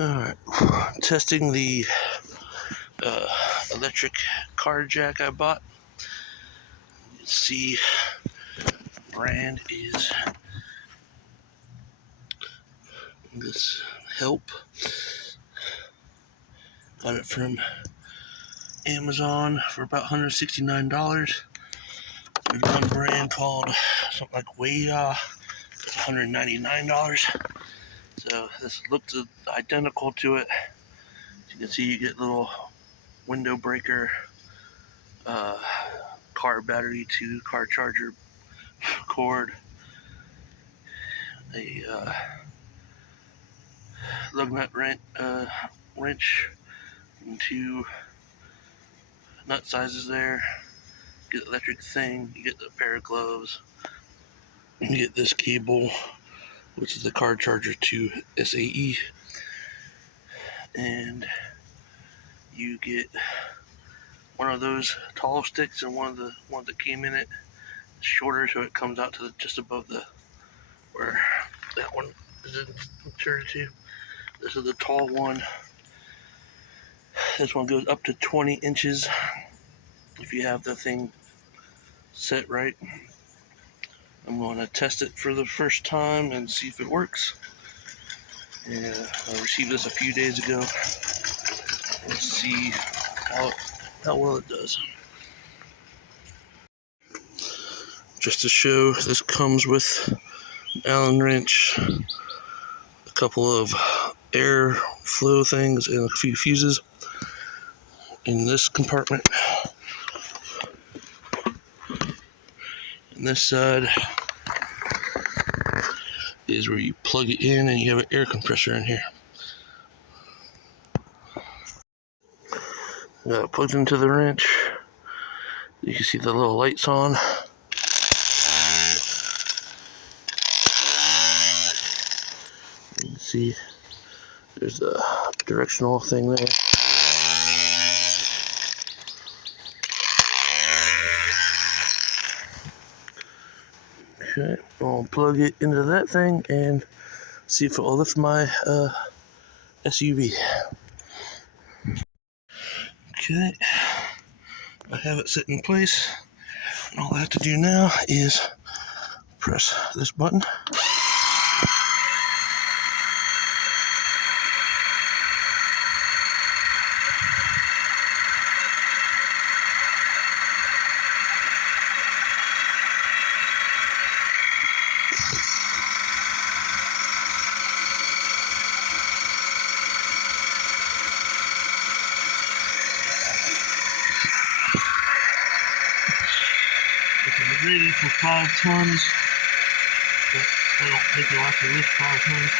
Alright, testing the electric car jack I bought. You see, brand is this E-heelp. Got it from Amazon for about $169. There's one brand called something like Waya. It's $199. So this looks identical to it. As you can see, you get little window breaker, car battery to car charger cord, a lug nut wrench, and two nut sizes there. Get the electric thing, you get a pair of gloves, you get this cable, which is the car charger to SAE, and you get one of those tall sticks and one of the ones that came in it. It's shorter, so it comes out to just above the where that one is inserted to. This is the tall one. This one goes up to 20 inches if you have the thing set right. I'm going to test it for the first time and see if it works. And I received this a few days ago. Let's see how well it does. Just to show, this comes with an Allen wrench, a couple of air flow things, and a few fuses. In this compartment, and this side is where you plug it in, and you have an air compressor in here. Got it plugged into the wrench. You can see the little lights on. You can see there's a directional thing there. Okay, I'll plug it into that thing and see if it will lift my SUV. Okay, I have it set in place. All I have to do now is press this button. It's rated for 5 tons, but I don't think it'll actually lift 5 tons.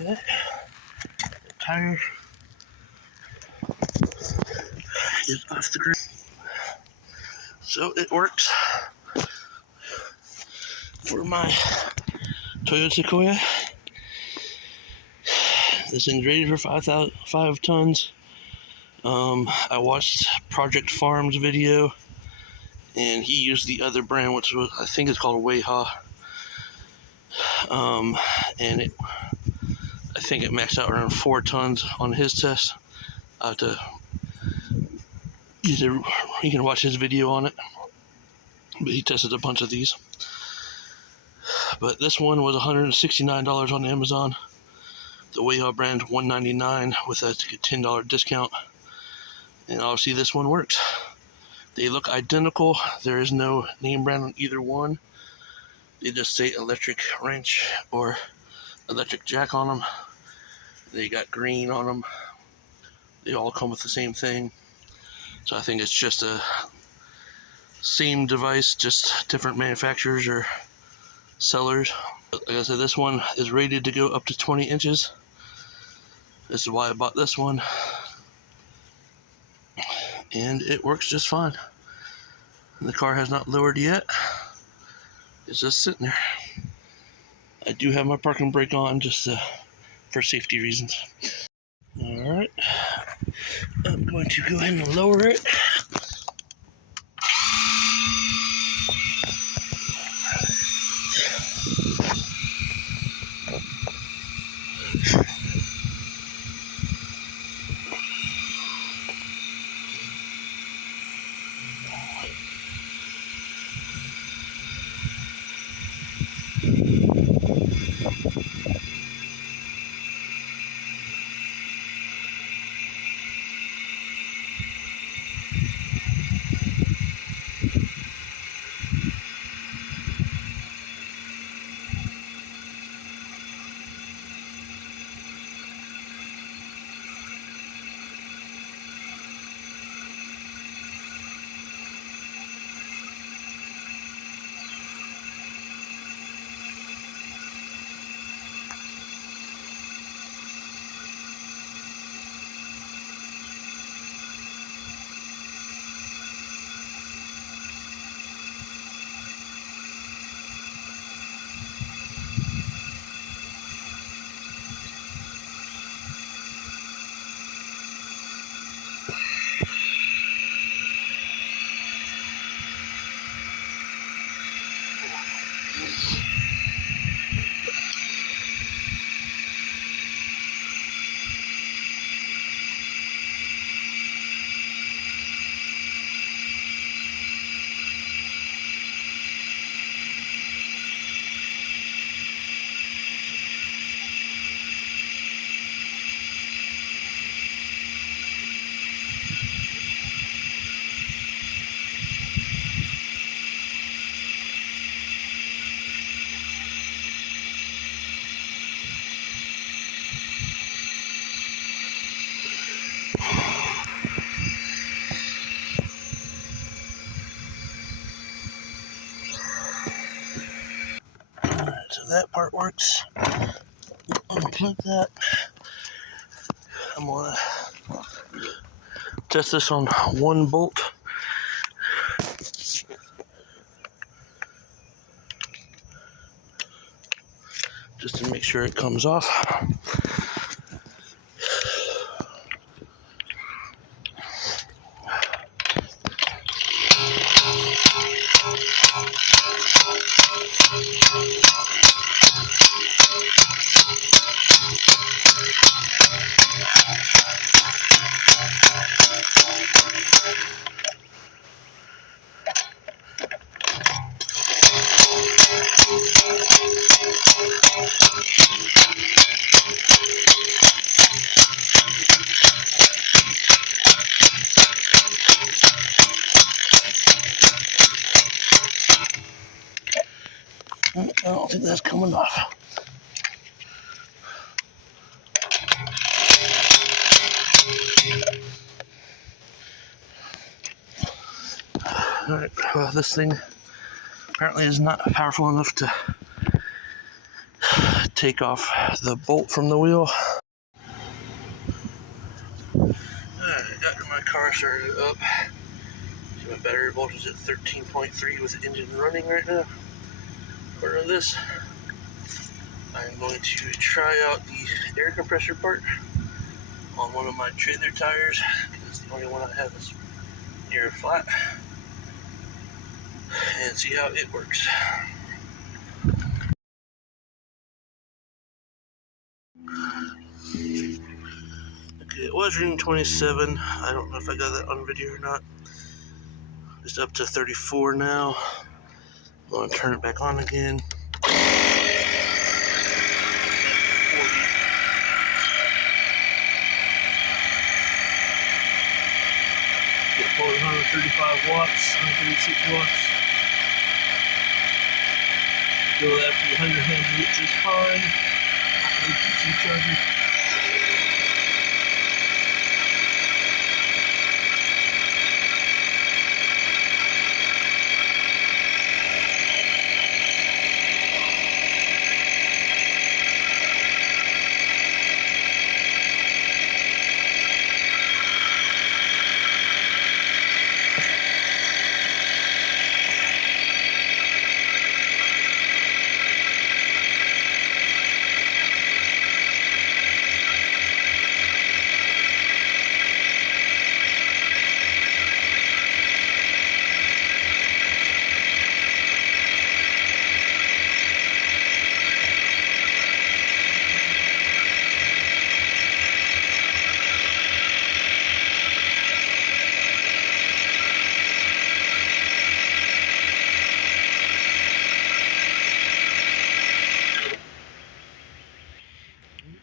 Okay, the tire is off the ground. So it works for my Toyota Sequoia. This thing's rated for 5 tons. I watched Project Farm's video, and he used the other brand, which was, I think it's called Weiha, and I think it maxed out around 4 tons on his test. I have to you can watch his video on it, but he tested a bunch of these. But this one was $169 on Amazon. The Weiha brand $199 with a $10 discount, and obviously this one works. They look identical. There is no name brand on either one. They just say electric wrench or electric jack on them. They got green on them. They all come with the same thing. So I think it's just a same device, just different manufacturers or sellers. Like I said, this one is rated to go up to 20 inches. This is why I bought this one. And it works just fine. The car has not lowered yet. It's just sitting there. I do have my parking brake on just for safety reasons. Alright, I'm going to go ahead and lower it. So that part works. Unplug that. I'm gonna test this on one bolt. Just to make sure it comes off. I don't think that's coming off. Alright, well, this thing apparently is not powerful enough to take off the bolt from the wheel. Alright, got my car started up. So my battery voltage is at 13.3 with the engine running right now. According to this, I'm going to try out the air compressor part on one of my trailer tires, because the only one I have is near flat. and see how it works. Okay, it was reading 27. I don't know if I got that on video or not. It's up to 34 now. I'm going to turn it back on again. 40. Get 135 watts, 136 watts. Go after the 100 handle, which is fine. DC charger.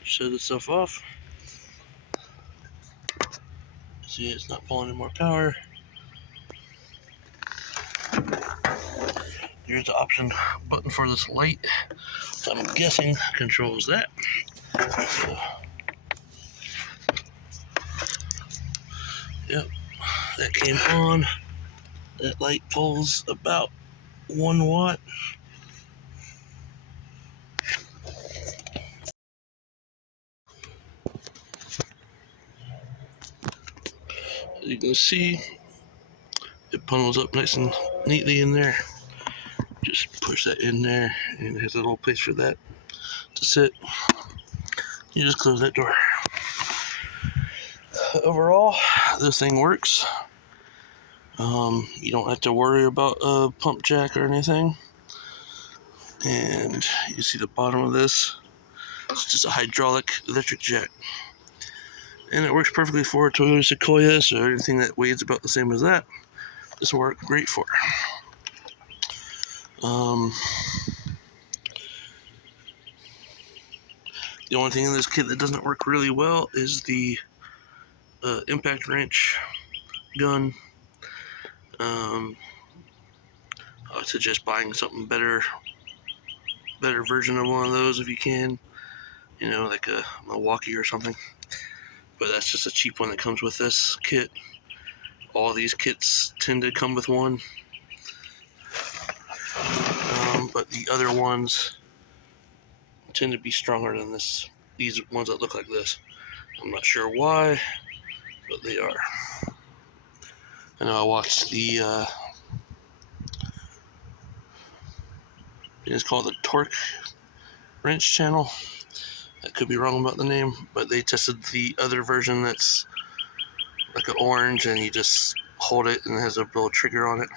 Shut this stuff off. See, it's not pulling any more power. Here's the option button for this light. So I'm guessing controls that. So, yep, that came on. That light pulls about 1 watt. As you can see, it funnels up nice and neatly in there. Just push that in there, and there's a little place for that to sit. You just close that door. Overall, this thing works. You don't have to worry about a pump jack or anything. And you see the bottom of this. It's just a hydraulic electric jack. And it works perfectly for a Toyota Sequoia, so anything that weighs about the same as that, this will work great for. The only thing in this kit that doesn't work really well is the impact wrench gun. I would suggest buying something better version of one of those if you can. You know, like a Milwaukee or something. But that's just a cheap one that comes with this kit. All these kits tend to come with one. But the other ones tend to be stronger than this. These ones that look like this. I'm not sure why, but they are. I know I watched the it's called the Torque Wrench channel. I could be wrong about the name, but they tested the other version that's like an orange, and you just hold it and it has a little trigger on it.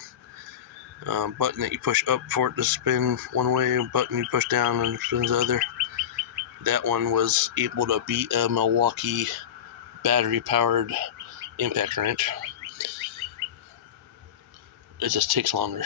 Button that you push up for it to spin one way, a button you push down and it spins the other. That one was able to beat a Milwaukee battery-powered impact wrench. It just takes longer.